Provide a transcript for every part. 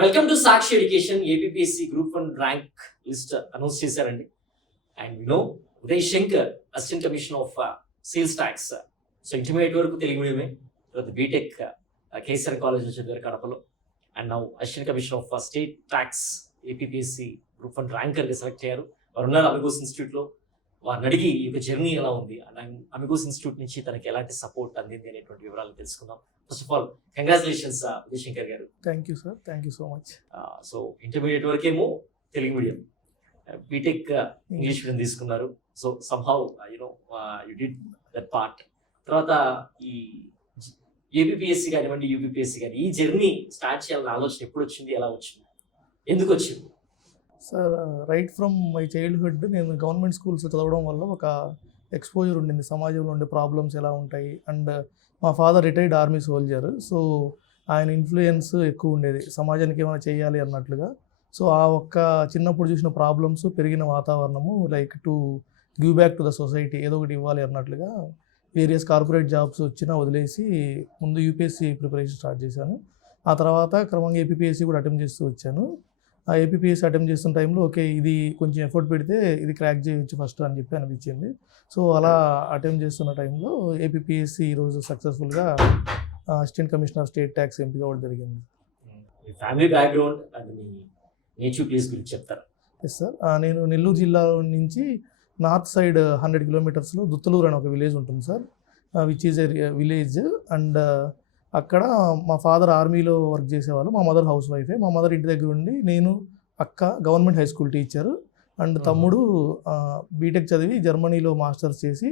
Welcome to Sakshi education. APSC group 1 rank list announce చేశారండి. And Uday Shankar assistant commissioner of sales tax. So intermediate వరకు తెలుగు మీడియమే, తర్వాత BTech KCR college చదివారు కడపలో. And now assistant commissioner of state tax APSC group 1 ర్యాంకర్గా select అయ్యారు. వారు ఉన్నారు అమిగోస్ ఇన్స్టిట్యూట్లో. వారిని అడిగి ఈ యొక్క జర్నీ ఎలా ఉంది అండ్ అమిగోస్ ఇన్స్టిట్యూట్ నుంచి తనకి ఎలాంటి సపోర్ట్ అందింది అనేటువంటి వివరాలు తెలుసుకుందాం. First of all congratulations Uday Shankar గారు. Thank you sir, thank you so much. So intermediate వరకేమో Telugu medium, BTech English medium తీసుకున్నారు. So somehow you did that part. తర్వాత ఈ ఏపీఎస్సీ కానివ్వండి, యూపీఎస్సీ కానీ ఈ జర్నీ స్టార్ట్ చేయాలన్న ఆలోచన ఎప్పుడు వచ్చింది, ఎలా వచ్చింది, ఎందుకు వచ్చింది? Sir, right from my childhood నేను గవర్నమెంట్ స్కూల్స్ చదవడం వల్ల ఒక ఎక్స్పోజర్ ఉండింది, సమాజంలో ఉండే ప్రాబ్లమ్స్ ఎలా ఉంటాయి. అండ్ మా father retired army soldier, so ఆయన ఇన్ఫ్లుయెన్స్ ఎక్కువ ఉండేది సమాజానికి ఏమైనా చేయాలి అన్నట్లుగా. సో ఆ ఒక్క చిన్నప్పుడు చూసిన ప్రాబ్లమ్స్, పెరిగిన వాతావరణము, like to give back to the society, ఏదో ఒకటి ఇవ్వాలి అన్నట్లుగా వేరియస్ కార్పొరేట్ జాబ్స్ వచ్చినా వదిలేసి ముందు యూపీఎస్సీ ప్రిపరేషన్ స్టార్ట్ చేశాను. ఆ తర్వాత క్రమంగా ఏపీఎస్సీ కూడా అటెంప్ట్ చేస్తూ వచ్చాను. ఆ ఏపీఎస్సీ అటెంప్ట్ చేస్తున్న టైంలో ఓకే, ఇది కొంచెం ఎఫర్ట్ పెడితే ఇది క్రాక్ చేయొచ్చు ఫస్ట్ అని చెప్పి అనిపించింది. సో అలా అటెంప్ట్ చేస్తున్న టైంలో ఏపీఎస్సీ ఈరోజు సక్సెస్ఫుల్గా అసిస్టెంట్ కమిషనర్ స్టేట్ ట్యాక్స్ ఎంపిక అవ్వడం జరిగింది. Family background and me native place గురించి చెప్తారా? ఎస్ సార్, నేను నెల్లూరు జిల్లా నుంచి నార్త్ సైడ్ 100 కిలోమీటర్స్లో దుత్తలూరు అని ఒక విలేజ్ ఉంటుంది sir, which is a village. And అక్కడ మా ఫాదర్ ఆర్మీలో వర్క్ చేసేవాళ్ళు, మా మదర్ హౌస్ వైఫే. మా మదర్ ఇంటి దగ్గర ఉండి, నేను అక్క government high school teacher, and తమ్ముడు బీటెక్ చదివి జర్మనీలో మాస్టర్స్ చేసి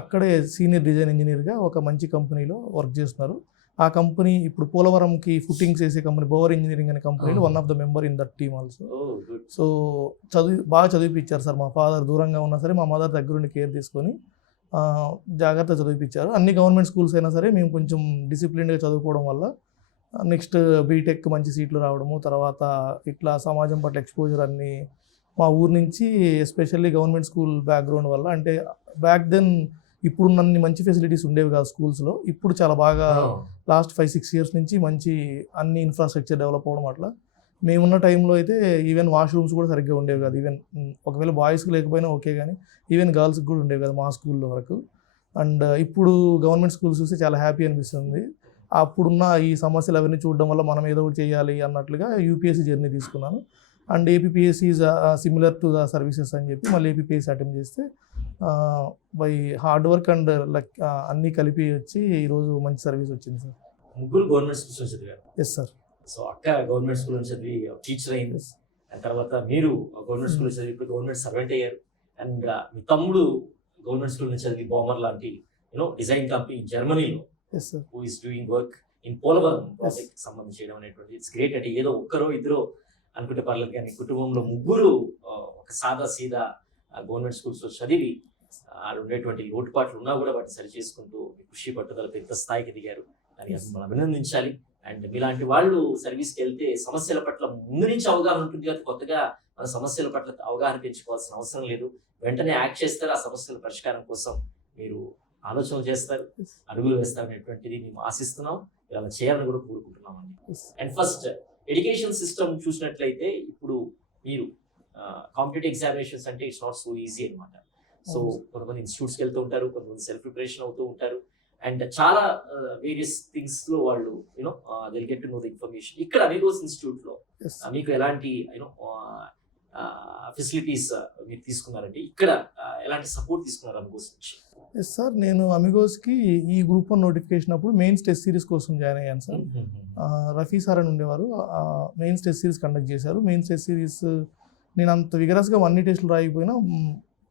అక్కడే సీనియర్ డిజైన్ ఇంజనీర్గా ఒక మంచి కంపెనీలో వర్క్ చేస్తున్నారు. ఆ కంపెనీ ఇప్పుడు పోలవరంకి ఫుట్టింగ్స్ వేసే కంపెనీ బోవర్ ఇంజనీరింగ్ అనే కంపెనీలో one of the member in that team also. So బాగా చదివిపించారు సార్. మా ఫాదర్ దూరంగా ఉన్నా సరే మా మదర్ దగ్గరుండి కేర్ తీసుకొని జాగ్రత్త చదివిపించారు. అన్ని గవర్నమెంట్ స్కూల్స్ అయినా సరే మేము కొంచెం డిసిప్లిన్డ్గా చదువుకోవడం వల్ల నెక్స్ట్ బీటెక్ మంచి సీట్లు రావడము, తర్వాత ఇట్లా సమాజం పట్ల ఎక్స్పోజర్ అన్నీ మా ఊరు నుంచి, ఎస్పెషల్లీ గవర్నమెంట్ స్కూల్ బ్యాక్గ్రౌండ్ వల్ల. అంటే బ్యాక్ దెన్ ఇప్పుడున్నన్ని మంచి ఫెసిలిటీస్ ఉండేవి కాదు స్కూల్స్లో, ఇప్పుడు చాలా బాగా లాస్ట్ 5-6 ఇయర్స్ నుంచి మంచి అన్ని ఇన్ఫ్రాస్ట్రక్చర్ డెవలప్ అవ్వడం అట్లా. మేమున్న టైంలో అయితే ఈవెన్ వాష్రూమ్స్ కూడా సరిగ్గా ఉండేవి కాదు. ఈవెన్ ఒకవేళ బాయ్స్కి లేకపోయినా ఓకే, కానీ ఈవెన్ గర్ల్స్కి కూడా ఉండేవి కదా మా స్కూల్లో వరకు. అండ్ ఇప్పుడు గవర్నమెంట్ స్కూల్స్ చూస్తే చాలా హ్యాపీ అనిపిస్తుంది. అప్పుడున్న ఈ సమస్యలు అవన్నీ చూడడం వల్ల మనం ఏదో ఒకటి చేయాలి అన్నట్లుగా యూపీఎస్సీ జర్నీ తీసుకున్నాను. And APSC is similar to the services అని చెప్పి మళ్ళీ ఏపీఎస్సీ అటెంప్ట్ చేస్తే by hard work and luck అన్నీ కలిపి వచ్చి ఈరోజు మంచి సర్వీస్ వచ్చింది సార్. ముగ్గురు గవర్నమెంట్ స్కూల్స్ చదివారు. Yes sir. సో అక్క గవర్నమెంట్ స్కూల్ నుంచి చదివి టీచర్ అయింది, అండ్ తర్వాత మీరు గవర్నమెంట్ స్కూల్ చదివి ఇప్పుడు గవర్నమెంట్ సర్వెంట్ అయ్యారు. అండ్ మీ తమ్ముడు గవర్నమెంట్ స్కూల్ నుంచి చదివి బొమ్మర్ లాంటి డిజైన్ కంపెనీ జర్మనీలో who is doing work in Polavaram project సంబంధించి చేయడం అనేటువంటి ఇట్స్ గ్రేట్. అంటే ఏదో ఒక్కరో ఇద్దరు అనుకుంటే పర్లేదు, కానీ కుటుంబంలో ముగ్గురు ఒక సాదా సీదా గవర్నమెంట్ స్కూల్స్లో చదివి ఉండేటువంటి లోటుపాట్లు ఉన్నా కూడా వాటిని సరి చేసుకుంటూ కృషి పట్టుదల పెద్ద స్థాయికి దిగారు. దాన్ని మనం అభినందించాలి. అండ్ మీలాంటి వాళ్ళు సర్వీస్కి వెళ్తే సమస్యల పట్ల ముందు నుంచి అవగాహన ఉంటుంది కదా, కొత్తగా మన సమస్యల పట్ల అవగాహన పెంచుకోవాల్సిన అవసరం లేదు. వెంటనే యాక్ట్ చేస్తారు, ఆ సమస్యల పరిష్కారం కోసం మీరు ఆలోచనలు చేస్తారు, అడుగులు వేస్తారు అనేటువంటిది మేము ఆశిస్తున్నాం, ఇలా చేయాలని కూడా కోరుకుంటున్నాం అండి. అండ్ ఫస్ట్ ఎడ్యుకేషన్ సిస్టమ్ చూసినట్లయితే ఇప్పుడు మీరు కాంపిటేటివ్ ఎగ్జామినేషన్స్ అంటే ఇట్స్ నాట్ సో ఈజీ అనమాట. సో కొంతమంది ఇన్స్టిట్యూట్స్కి వెళ్తూ ఉంటారు, కొంతమంది సెల్ఫ్ ప్రిపరేషన్ అవుతూ ఉంటారు, అండ్ చాలా వేరియస్ థింగ్స్ లో వాళ్ళు they'll get to know the information. ఇక్కడ అమిగోస్ ఇన్స్టిట్యూట్ లో మీకు ఎలాంటి ఫెసిలిటీస్ మీరు తీసుకున్నారంటే ఇక్కడ ఎలాంటి సపోర్ట్ తీసుకున్నారు అమిగోస్ నుంచి? ఎస్ సార్, నేను అమిగోస్కి ఈ గ్రూప్ 1 నోటిఫికేషన్ అప్పుడు మెయిన్స్ టెస్ట్ సిరీస్ కోసం జాయిన్ అయ్యాను సార్. రఫీ సార్ అని ఉండేవారు, మెయిన్స్ టెస్ట్ సిరీస్ కండక్ట్ చేశారు. మెయిన్స్ టెస్ట్ సిరీస్ నేను అంత విగరస్గా అన్ని టెస్టులు రాయిపోయినా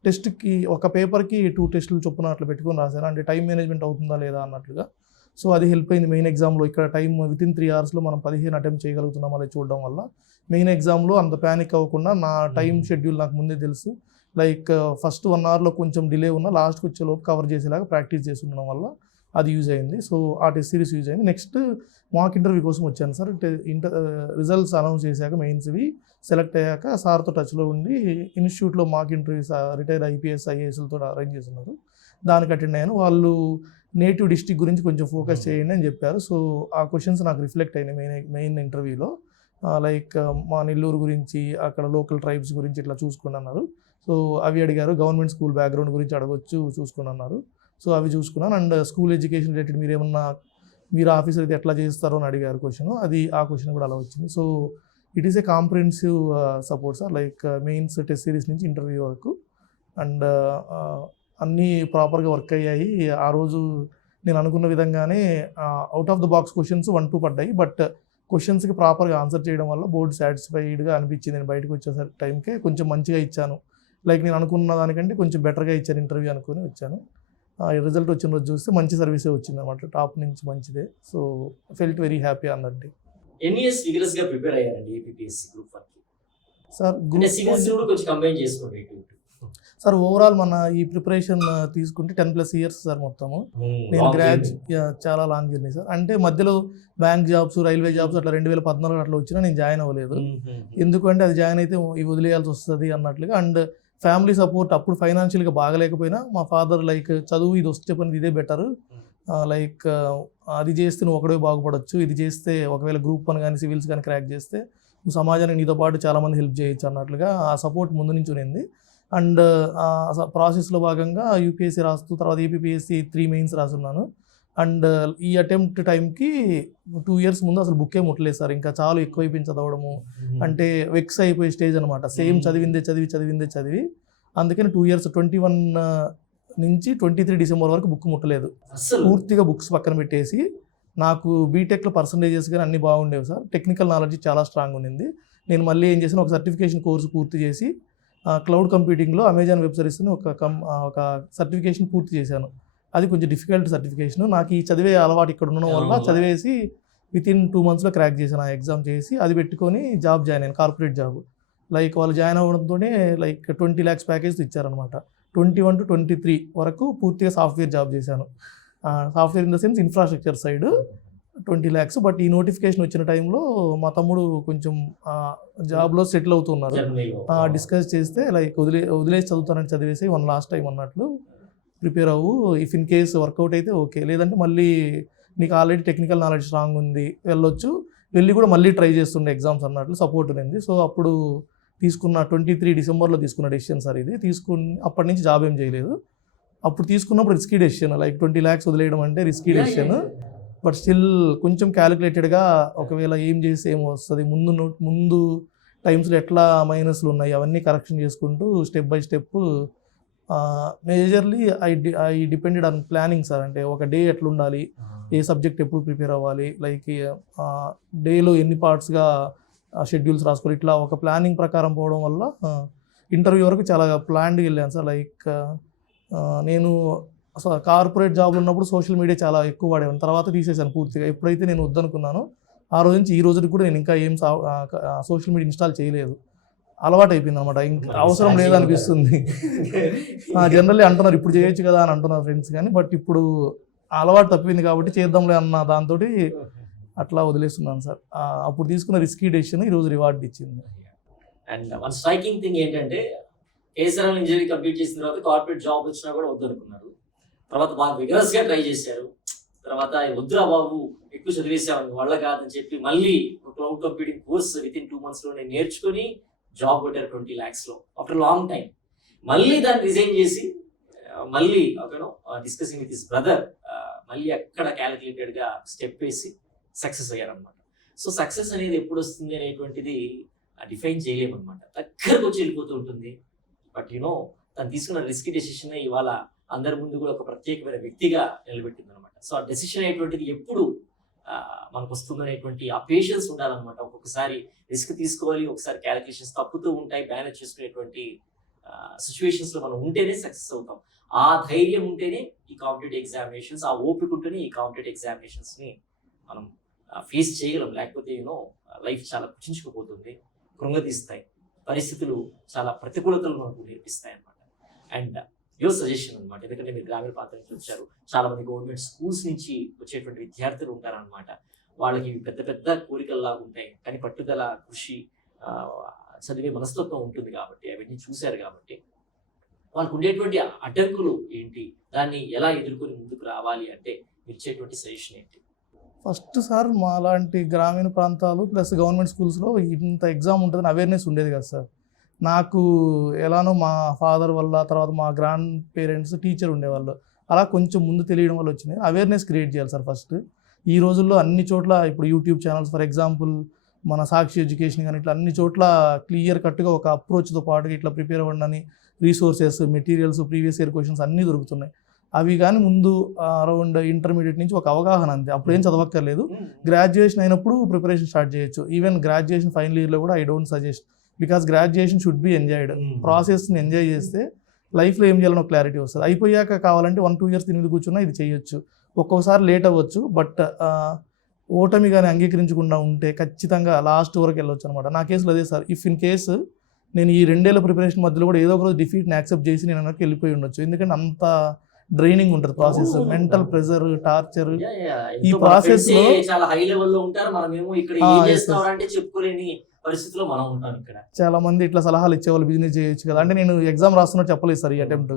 టెస్ట్కి ఒక పేపర్కి 2 టెస్టులు చొప్పున అట్లా పెట్టుకొని రాశాను. అంటే టైం మేనేజ్మెంట్ అవుతుందా లేదా అన్నట్లుగా. సో అది హెల్ప్ అయింది. మెయిన్ ఎగ్జామ్లో ఇక్కడ టైం వితిన్ 3 అవర్స్లో మనం 15 అటెంప్ట్ చేయగలుగుతున్నాం అనేది చూడడం వల్ల మెయిన్ ఎగ్జామ్లో అంత ప్యానిక్ అవ్వకుండా నా టైం షెడ్యూల్ నాకు ముందే తెలుసు. లైక్ ఫస్ట్ 1 అవర్లో కొంచెం డిలే ఉన్నా లాస్ట్కి వచ్చేలోపు కవర్ చేసేలాగా ప్రాక్టీస్ చేసి ఉండడం వల్ల అది యూజ్ అయింది. సో ఆ టెస్ట్ సిరీస్ యూజ్ అయింది. నెక్స్ట్ మాక్ ఇంటర్వ్యూ కోసం వచ్చాను సార్. రిజల్ట్స్ అనౌన్స్ చేశాక మెయిన్స్వి సెలెక్ట్ అయ్యాక సార్తో టచ్లో ఉండి ఇన్స్టిట్యూట్లో మాక్ ఇంటర్వ్యూస్ రిటైర్డ్ ఐపీఎస్ ఐఏఎస్లతో అరేంజ్ చేస్తున్నారు, దానికి అటెండ్ అయ్యాను. వాళ్ళు నేటివ్ డిస్ట్రిక్ట్ గురించి కొంచెం ఫోకస్ చేయండి అని చెప్పారు. సో ఆ క్వశ్చన్స్ నాకు రిఫ్లెక్ట్ అయినాయి మెయిన్ ఇంటర్వ్యూలో. లైక్ మా నెల్లూరు గురించి, అక్కడ లోకల్ ట్రైబ్స్ గురించి ఇట్లా చూసుకోండి అన్నారు. సో అవి అడిగారు. గవర్నమెంట్ స్కూల్ బ్యాక్గ్రౌండ్ గురించి అడగొచ్చు, చూసుకోండి అన్నారు. సో అవి చూసుకున్నాను. అండ్ స్కూల్ ఎడ్యుకేషన్ రిలేటెడ్ మీరు ఆఫీసర్ అయితే ఎట్లా చేస్తారో అని అడిగారు క్వశ్చన్. ఆ క్వశ్చన్ కూడా అలా వచ్చింది. So it is a comprehensive support sir, like mains, test series నుంచి ఇంటర్వ్యూ వరకు. అండ్ అన్నీ ప్రాపర్గా వర్క్ అయ్యాయి. ఆ రోజు నేను అనుకున్న విధంగానే out of the box questions 1-2 పడ్డాయి. బట్ క్వశ్చన్స్కి ప్రాపర్గా ఆన్సర్ చేయడం వల్ల బోర్డు సాటిస్ఫైడ్గా అనిపించింది. నేను బయటకు వచ్చేసరి టైంకే కొంచెం మంచిగా ఇచ్చాను. లైక్ నేను అనుకున్న దానికంటే కొంచెం బెటర్గా ఇచ్చాను ఇంటర్వ్యూ అనుకుని వచ్చాను. రిజల్ట్ వచ్చిన రోజు చూస్తే మంచి సర్వీసే వచ్చింది అనమాట, టాప్ నుంచి మంచిదే. సో ఫెల్ట్ వెరీ హ్యాపీ అన్నట్టు. ఎన్ని ఇయర్స్ విగరస్ గా ప్రిపేర్ అయ్యారండి ఏపీపీఎస్సీ గ్రూప్ 1 కి? సార్ సివిల్స్ కూడా కొంచెం కంబైన్ చేసుకోండి ఇటు. సార్ ఓవరాల్ మన ఈ ప్రిపరేషన్ తీసుకుంటే 10+ ఇయర్స్ సార్ మొత్తము. నేను చాలా లాంగ్ జర్నీ సార్. అంటే మధ్యలో బ్యాంక్ జాబ్స్, రైల్వే జాబ్స్ అట్లా 2014 అట్లా వచ్చినా నేను జాయిన్ అవ్వలేదు. ఎందుకంటే అది జాయిన్ అయితే ఇవి వదిలేయాల్సి వస్తుంది అన్నట్లుగా. అండ్ ఫ్యామిలీ సపోర్ట్ అప్పుడు ఫైనాన్షియల్గా బాగలేకపోయినా మా ఫాదర్ లైక్ చదువు, ఇది వస్తే పని ఇదే బెటర్, లైక్ అది చేస్తే నువ్వు ఒకడే బాగుపడవచ్చు, ఇది చేస్తే ఒకవేళ గ్రూప్ 1 కానీ సివిల్స్ కానీ క్రాక్ చేస్తే నువ్వు సమాజానికి నీతో పాటు చాలామంది హెల్ప్ చేయొచ్చు అన్నట్లుగా ఆ సపోర్ట్ ముందు నుంచి ఉన్నింది. అండ్ ప్రాసెస్లో భాగంగా యూపీఎస్సీ రాస్తూ తర్వాత ఏపీపీఎస్సీ 3 మెయిన్స్ రాస్తున్నాను. అండ్ ఈ అటెంప్ట్ టైంకి 2 ఇయర్స్ ముందు అసలు బుక్కే ముట్టలేదు సార్. ఇంకా చాలా ఎక్కువైపోయింది చదవడము. అంటే వెక్స్ అయిపోయే స్టేజ్ అనమాట. సేమ్ చదివి అందుకని 2 ఇయర్స్ 21 నుంచి 23 డిసెంబర్ వరకు బుక్ ముట్టలేదు. పూర్తిగా బుక్స్ పక్కన పెట్టేసి, నాకు బీటెక్లో పర్సంటేజెస్ కానీ అన్నీ బాగుండేవి సార్. టెక్నికల్ నాలెడ్జ్ చాలా స్ట్రాంగ్ ఉండింది. నేను మళ్ళీ ఏం చేశాను, ఒక సర్టిఫికేషన్ కోర్సు పూర్తి చేసి క్లౌడ్ కంప్యూటింగ్లో అమెజాన్ వెబ్ సర్వీస్ని ఒక సర్టిఫికేషన్ పూర్తి చేశాను. అది కొంచెం డిఫికల్ట్ సర్టిఫికేషన్. నాకు ఈ చదివే అలవాటు ఇక్కడ ఉండడం వల్ల చదివేసి వితిన్ 2 monthsలో క్రాక్ చేశాను. ఆ ఎగ్జామ్ చేసి అది పెట్టుకొని జాబ్ జాయిన్ అయ్యాను, కార్పొరేట్ జాబ్. లైక్ వాళ్ళు జాయిన్ అవ్వడంతోనే లైక్ 20 lakhs ప్యాకేజ్ ఇచ్చారనమాట. 21 to 23 వరకు పూర్తిగా సాఫ్ట్వేర్ జాబ్ చేశాను. Software in the sense infrastructure side 20 lakhs. But ఈ నోటిఫికేషన్ వచ్చిన టైంలో మా తమ్ముడు కొంచెం జాబ్లో సెటిల్ అవుతున్నారు. డిస్కస్ చేస్తే లైక్ వదిలేసి చదువుతానని చదివేసి వన్ లాస్ట్ టైం అన్నట్లు ప్రిపేర్ అవ్వు, ఇఫ్ ఇన్ కేస్ వర్కౌట్ అయితే ఓకే, లేదంటే మళ్ళీ నీకు ఆల్రెడీ టెక్నికల్ నాలెడ్జ్ స్ట్రాంగ్ ఉంది, వెళ్ళి కూడా మళ్ళీ ట్రై చేస్తుండే ఎగ్జామ్స్ అన్నట్లు సపోర్ట్ ఉంది. సో అప్పుడు తీసుకున్న 23 డిసెంబర్లో తీసుకున్న డెసిషన్ సార్ ఇది. తీసుకుని అప్పటి నుంచి జాబ్ ఏం చేయలేదు. అప్పుడు తీసుకున్నప్పుడు రిస్కీ డెసిషన్, లైక్ 20 lakhs వదిలేయడం అంటే రిస్కీ డెసిషన్. బట్ స్టిల్ కొంచెం క్యాలిక్యులేటెడ్గా ఒకవేళ ఏం చేస్తే ఏమో వస్తుంది, ముందు టైమ్స్లో ఎట్లా మైనస్లు ఉన్నాయి అవన్నీ కరెక్షన్ చేసుకుంటూ step by step majorly I depended on planning sir. అంటే ఒక డే ఎట్లా ఉండాలి, ఏ సబ్జెక్ట్ ఎప్పుడు ప్రిపేర్ అవ్వాలి, లైక్ డేలో ఎన్ని పార్ట్స్గా షెడ్యూల్స్ రాసుకోవాలి, ఇట్లా ఒక ప్లానింగ్ ప్రకారం పోవడం వల్ల ఇంటర్వ్యూ వరకు చాలా ప్లాన్డ్గా వెళ్ళాను సార్. లైక్ నేను అసలు కార్పొరేట్ జాబ్లో ఉన్నప్పుడు సోషల్ మీడియా చాలా ఎక్కువ వాడేవాను, తర్వాత తీసేసాను పూర్తిగా. ఎప్పుడైతే నేను వద్దనుకున్నానో ఆ రోజు నుంచి ఈ రోజుకి కూడా నేను ఇంకా ఏం సోషల్ మీడియా ఇన్స్టాల్ చేయలేదు. అలవాటు అయిపోయింది అనమాట, ఇంకా అవసరం లేదనిపిస్తుంది. జనరల్లీ అంటున్నారు ఇప్పుడు చేయొచ్చు కదా అని అంటున్నారు ఫ్రెండ్స్, కానీ బట్ ఇప్పుడు అలవాటు తప్పింది కాబట్టి చేద్దాంలే అన్న దాంతో అట్లా వదిలేస్తున్నాను సార్. అప్పుడు తీసుకున్న రిస్కీ డెసిషన్ ఈరోజు రివార్డ్ ఇచ్చింది. అండ్ వన్ స్ట్రైకింగ్ థింగ్ ఏంటంటే, కేసీఆర్ ఇంజనీరింగ్ కంప్లీట్ చేసిన తర్వాత కార్పొరేట్ జాబ్ వచ్చినా కూడా వద్దనుకున్నారు. తర్వాత బాగా విగరస్గా ట్రై చేశారు. తర్వాత వద్దురా బాబు ఎక్కువ చదివేసామని వాళ్ళ కాదని చెప్పి మళ్ళీ క్లౌడ్ కంప్యూటింగ్ కోర్స్ వితిన్ 2 monthsలో నేను నేర్చుకుని జాబ్ కొట్టారు 20 lakhsలో ఆఫ్టర్ లాంగ్ టైం. మళ్ళీ దాన్ని రిజైన్ చేసి మళ్ళీ డిస్కసింగ్ విత్ హిస్ బ్రదర్ మళ్ళీ అక్కడ క్యాలిక్యులేటెడ్గా స్టెప్ వేసి సక్సెస్ అయ్యారనమాట. సో సక్సెస్ అనేది ఎప్పుడు వస్తుంది అనేటువంటిది డిఫైన్ చేయలేమన్నమాట, దగ్గరకు వచ్చి వెళ్ళిపోతూ ఉంటుంది. బట్ తను తీసుకున్న రిస్కీ డెసిషన్ ఇవాళ అందరి ముందు కూడా ఒక ప్రత్యేకమైన వ్యక్తిగా నిలబెట్టింది అనమాట. సో ఆ డెసిషన్ అనేటువంటిది ఎప్పుడు మనకు వస్తుందనేటువంటి ఆ పేషెన్స్ ఉండాలన్నమాట. ఒక్కొక్కసారి రిస్క్ తీసుకోవాలి, ఒకసారి క్యాలిక్యులేషన్స్ తప్పుతూ ఉంటాయి, మేనేజ్ చేసుకునేటువంటి సిచ్యువేషన్స్లో మనం ఉంటేనే సక్సెస్ అవుతాం. ఆ ధైర్యం ఉంటేనే ఈ కాంపిటేటివ్ ఎగ్జామినేషన్స్, ఆ ఓపిక ఉంటేనే ఈ కాంపిటేటివ్ ఎగ్జామినేషన్స్ని మనం ఫేస్ చేయగలం. లేకపోతే లైఫ్ చాలా కుచించుకుపోతుంది, కృంగతీస్తాయి, పరిస్థితులు చాలా ప్రతికూలతలు మనకు నేర్పిస్తాయి అన్నమాట. అండ్ యువర్ సజెషన్ అనమాట, ఎందుకంటే మీరు గ్రామీణ ప్రాంతం నుంచి వచ్చారు, చాలా మంది గవర్నమెంట్ స్కూల్స్ నుంచి వచ్చేటువంటి విద్యార్థులు ఉంటారనమాట. వాళ్ళకి పెద్ద పెద్ద కోరికల్లాగా ఉంటాయి, కానీ పట్టుదల, కృషి, చదివే మనస్తత్వం ఉంటుంది కాబట్టి, అవన్నీ చూశారు కాబట్టి వాళ్ళకు ఉండేటువంటి అడ్డంకులు ఏంటి, దాన్ని ఎలా ఎదుర్కొని ముందుకు రావాలి అంటే మీరు ఇచ్చేటువంటి సజెషన్ ఏంటి? ఫస్ట్ సార్ మా లాంటి గ్రామీణ ప్రాంతాలు ప్లస్ గవర్నమెంట్ స్కూల్స్లో ఇంత ఎగ్జామ్ ఉంటుందని అవేర్నెస్ ఉండేది కదా సార్. నాకు ఎలానో మా ఫాదర్ వల్ల, తర్వాత మా గ్రాండ్ పేరెంట్స్ టీచర్ ఉండేవాళ్ళు, అలా కొంచెం ముందు తెలియడం వల్ల వచ్చినాయి. అవేర్నెస్ క్రియేట్ చేయాలి సార్ ఫస్ట్. ఈ రోజుల్లో అన్ని చోట్ల ఇప్పుడు యూట్యూబ్ ఛానల్స్ ఫర్ ఎగ్జాంపుల్ మన సాక్షి ఎడ్యుకేషన్ కానీ ఇట్లా అన్ని చోట్ల క్లియర్ కట్గా ఒక అప్రోచ్తో పాటుగా ఇట్లా ప్రిపేర్ అవ్వండి resources, materials, previous year questions అన్నీ దొరుకుతున్నాయి. అవి కానీ ముందు అరౌండ్ ఇంటర్మీడియట్ నుంచి ఒక అవగాహన అంతే, అప్పుడు ఏం చదవక్కర్లేదు. గ్రాడ్యుయేషన్ అయినప్పుడు ప్రిపరేషన్ స్టార్ట్ చేయొచ్చు. ఈవెన్ గ్రాడ్యుయేషన్ ఫైనల్ ఇయర్లో కూడా I don't suggest, because graduation should be enjoyed. ప్రాసెస్ని ఎంజాయ్ చేస్తే లైఫ్లో ఏం చేయాలనో క్లారిటీ వస్తుంది. అయిపోయాక కావాలంటే 1-2 ఇయర్స్ తిరిగి కూర్చున్నా ఇది చేయొచ్చు. ఒక్కొక్కసారి లేట్ అవ్వచ్చు, బట్ ఓటమి కానీ అంగీకరించకుండా ఉంటే ఖచ్చితంగా లాస్ట్ వరకు వెళ్ళొచ్చు అనమాట. నా కేసులో అదే సార్. ఇఫ్ ఇన్ కేసు నేను ఈ 2 ఏళ్ల ప్రిపరేషన్ మధ్యలో కూడా ఏదో ఒక రోజు డిఫీట్ని యాక్సెప్ట్ చేసి నేను వెనక్కి వెళ్ళిపోయి ఉండొచ్చు. ఎందుకంటే అంత డ్రైనింగ్ ఉంటుంది ప్రాసెస్, మెంటల్ ప్రెజర్, టార్చర్. ఈ ప్రాసెస్ లో చాలా హై లెవెల్లో ఉంటారు, మనమేమో ఇక్కడ ఏం చేస్తామంటే చెప్పుకోలేని పరిస్థితిలో మనం ఉంటాం. ఇక్కడ చాలా మంది ఇట్లా సలహాలు ఇచ్చేవాళ్ళు, బిజినెస్ చేయొచ్చు కదా అంటే. నేను ఎగ్జామ్ రాస్తున్నట్టు చెప్పలేదు సార్ ఈ అటెంప్ట్,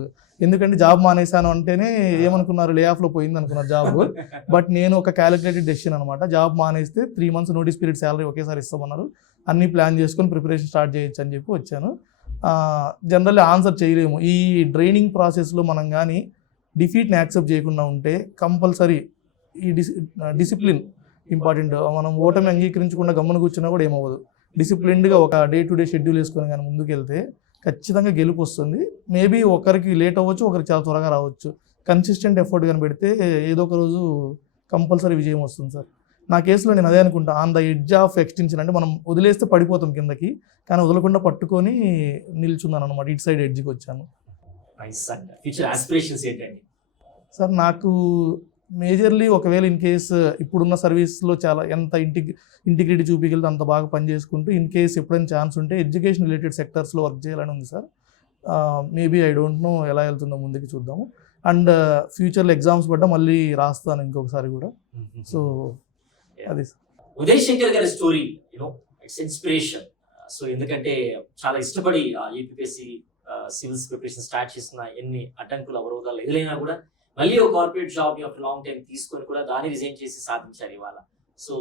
ఎందుకంటే జాబ్ మానేశాను అంటేనే ఏమనుకున్నారు, లే ఆఫ్లో పోయింది అనుకున్నారు జాబ్. బట్ నేను ఒక క్యాలిక్యులేటెడ్ డెసిషన్ అనమాట. జాబ్ మానేస్తే 3 months నోటీస్ పీరియడ్, శాలరీ ఒకేసారి ఇస్తామన్నారు. అన్ని ప్లాన్ చేసుకొని ప్రిపరేషన్ స్టార్ట్ చేయొచ్చు అని చెప్పి వచ్చాను. జనరల్లీ ఆన్సర్ చేయలేము. ఈ ట్రైనింగ్ ప్రాసెస్లో మనం కానీ డిఫీట్ని యాక్సెప్ట్ చేయకుండా ఉంటే కంపల్సరీ ఈ డిసిప్లిన్ ఇంపార్టెంట్. మనం ఓటమి అంగీకరించకుండా గమ్మున కూర్చున్నా కూడా ఏమవ్వదు. డిసిప్లిన్డ్గా ఒక డే టు డే షెడ్యూల్ వేసుకొని కానీ ముందుకు వెళ్తే ఖచ్చితంగా గెలుపు వస్తుంది. మేబీ ఒకరికి లేట్ అవ్వచ్చు, ఒకరికి చాలా త్వరగా రావచ్చు. కన్సిస్టెంట్ ఎఫర్ట్ కానీ పెడితే ఏదో ఒక రోజు కంపల్సరీ విజయం వస్తుంది సార్. నా కేసులో నేను అదే అనుకుంటా, on the edge of extension. అంటే మనం వదిలేస్తే పడిపోతాం కిందకి, కానీ వదలకుండా పట్టుకొని నిల్చున్నాను అనమాట. ఇటు సైడ్ ఎడ్జ్కి వచ్చాను. ఫ్యూచర్ ఆస్పిరేషన్స్ ఏంటండి సార్? నాకు మేజర్లీ ఒకవేళ ఇన్ కేస్ ఇప్పుడున్న సర్వీస్లో చాలా ఎంత ఇంటిగ్రిటీ చూపించగలితే అంత బాగా పనిచేసుకుంటూ ఇన్ కేస్ ఎప్పుడైనా ఛాన్స్ ఉంటే ఎడ్యుకేషన్ రిలేటెడ్ సెక్టర్స్లో వర్క్ చేయాలని ఉంది sir. Maybe I don't know ఎలా వెళ్తుందో, ముందుకు చూద్దాము. అండ్ ఫ్యూచర్లో ఎగ్జామ్స్ పడ్డా మళ్ళీ రాస్తాను ఇంకొకసారి కూడా. సో అది ఉదయ్ శంకర్ గారి స్టోరీ ఇట్స్ ఇన్స్పిరేషన్. సో ఎందుకంటే చాలా ఇష్టపడి యూపీఎస్సీ సివిల్స్ ప్రిపరేషన్ స్టార్ట్ చేసిన ఎన్ని అడ్డంకులు అవరోధాలు ఎదురైనా కూడా మళ్ళీ ఒక corporate job after long time తీసుకొని కూడా దాన్ని రిజైన్ చేసి సాధించారు ఇవాళ. సో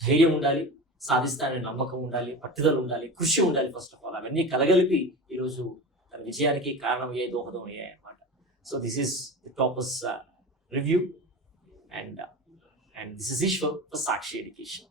ధైర్యం ఉండాలి, సాధిస్తానని నమ్మకం ఉండాలి, పట్టుదల ఉండాలి, కృషి ఉండాలి. ఫస్ట్ ఆఫ్ ఆల్ అవన్నీ కలగలిపి ఈరోజు తన విజయానికి కారణం అయ్యాయి, దోహదం అయ్యాయి అన్నమాట. So this is the toppers review and this is Eshwar for Sakshi education.